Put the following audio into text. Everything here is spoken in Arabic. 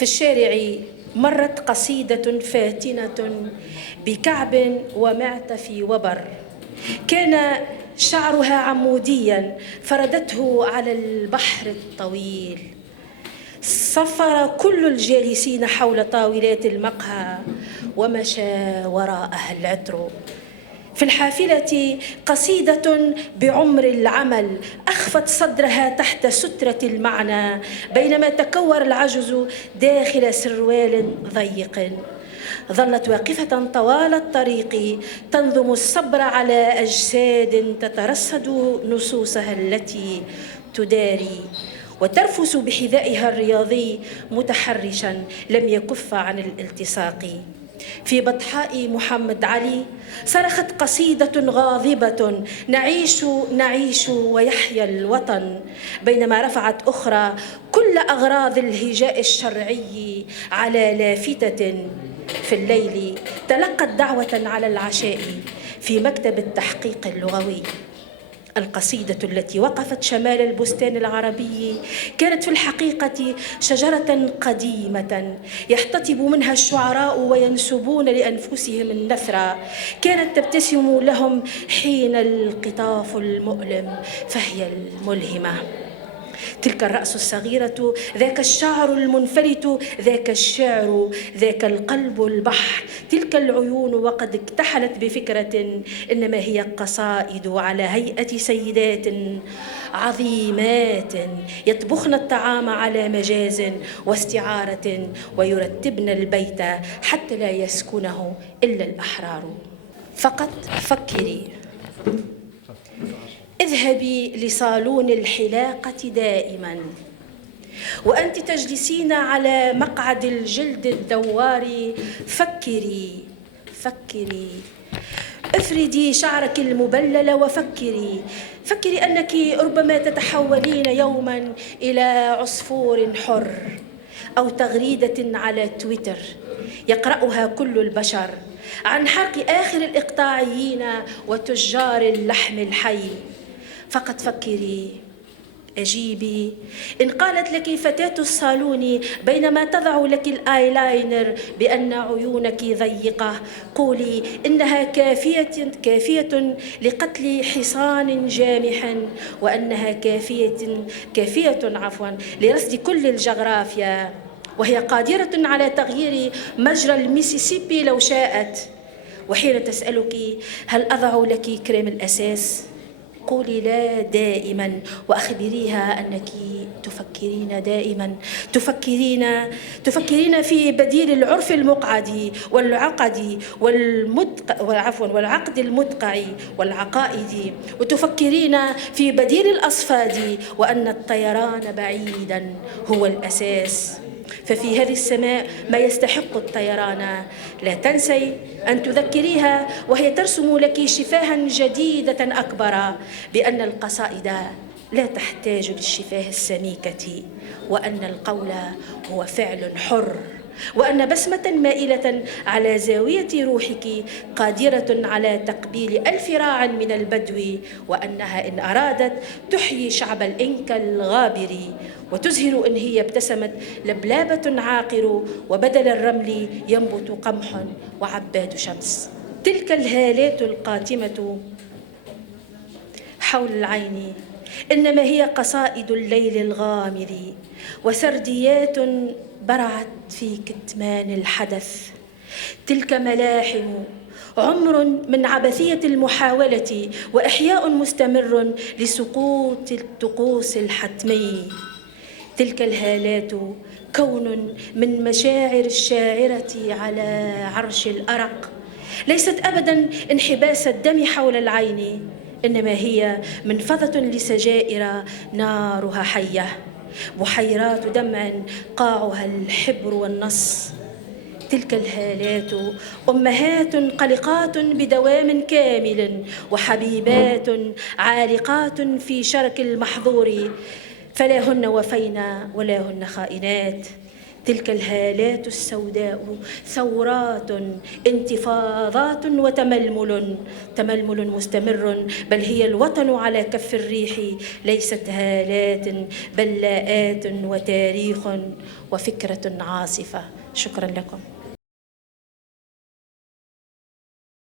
في الشارع مرت قصيدة فاتنة بكعب ومعطف وبر، كان شعرها عموديا فردته على البحر الطويل. صفر كل الجالسين حول طاولات المقهى ومشى وراءها العطر. في الحافلة قصيدة بعمر العمل أخفت صدرها تحت سترة المعنى، بينما تكور العجز داخل سروال ضيق. ظلت واقفة طوال الطريق تنظم الصبر على أجساد تترصد نصوصها التي تداري، وترفس بحذائها الرياضي متحرشا لم يكف عن الالتصاق. في بطحاء محمد علي صرخت قصيدة غاضبة: نعيش نعيش ويحيا الوطن، بينما رفعت أخرى كل أغراض الهجاء الشرعي على لافتة. في الليل تلقت دعوة على العشاء في مكتب التحقيق اللغوي. القصيدة التي وقفت شمال البستان العربي كانت في الحقيقة شجرة قديمة يحتطب منها الشعراء وينسبون لأنفسهم النثر، كانت تبتسم لهم حين القطاف المؤلم فهي الملهمة. تلك الرأس الصغيرة، ذاك الشعر المنفلت، ذاك الشعر، ذاك القلب البحر، تلك العيون وقد اكتحلت بفكرة إنما هي قصائد على هيئة سيدات عظيمات يطبخن الطعام على مجاز واستعارة ويرتبن البيت حتى لا يسكنه إلا الأحرار. فقط فكري، اذهبي لصالون الحلاقة دائما وأنت تجلسين على مقعد الجلد الدوار. فكري فكري، افردي شعرك المبلل وفكري، فكري أنك ربما تتحولين يوما إلى عصفور حر أو تغريدة على تويتر يقرأها كل البشر عن حرق آخر الإقطاعيين وتجار اللحم الحي. فقط فكري، أجيبي. إن قالت لك فتاة الصالون بينما تضع لك الآيلاينر بأن عيونك ضيقة، قولي إنها كافية لقتل حصان جامح، وأنها كافية لرصد كل الجغرافيا، وهي قادرة على تغيير مجرى الميسيسيبي لو شاءت. وحين تسألك هل أضع لك كريم الأساس، قولي لا دائما، وأخبريها أنك تفكرين دائما، تفكرين في بديل العرف المقعد والعقد المدقع والعقائد، وتفكرين في بديل الأصفاد، وأن الطيران بعيدا هو الأساس. ففي هذه السماء ما يستحق الطيران. لا تنسي أن تذكريها وهي ترسم لك شفاها جديدة أكبر بأن القصائد لا تحتاج للشفاه السميكة، وأن القول هو فعل حر، وأن بسمة مائلة على زاوية روحك قادرة على تقبيل 1000 راع من البدو، وأنها إن أرادت تحيي شعب الإنكا الغابر، وتزهر إن هي ابتسمت لبلابة عاقر، وبدل الرمل ينبت قمح وعباد شمس. تلك الهالات القاتمة حول العين إنما هي قصائد الليل الغامر، وسرديات برعت في كتمان الحدث. تلك ملاحم عمر من عبثية المحاولة وإحياء مستمر لسقوط الطقوس الحتمي. تلك الهالات كون من مشاعر الشاعرة على عرش الأرق، ليست أبدا انحباس الدم حول العين، إنما هي منفضة لسجائر نارها حية، بحيرات دمع قاعها الحبر والنص. تلك الهالات أمهات قلقات بدوام كامل، وحبيبات عالقات في شرك المحظور، فلا هن وفينا ولا هن خائنات. تلك الهالات السوداء ثورات، انتفاضات، وتململ، تململ مستمر، بل هي الوطن على كف الريح، ليست هالات بل لاءات وتاريخ وفكرة عاصفة. شكرا لكم.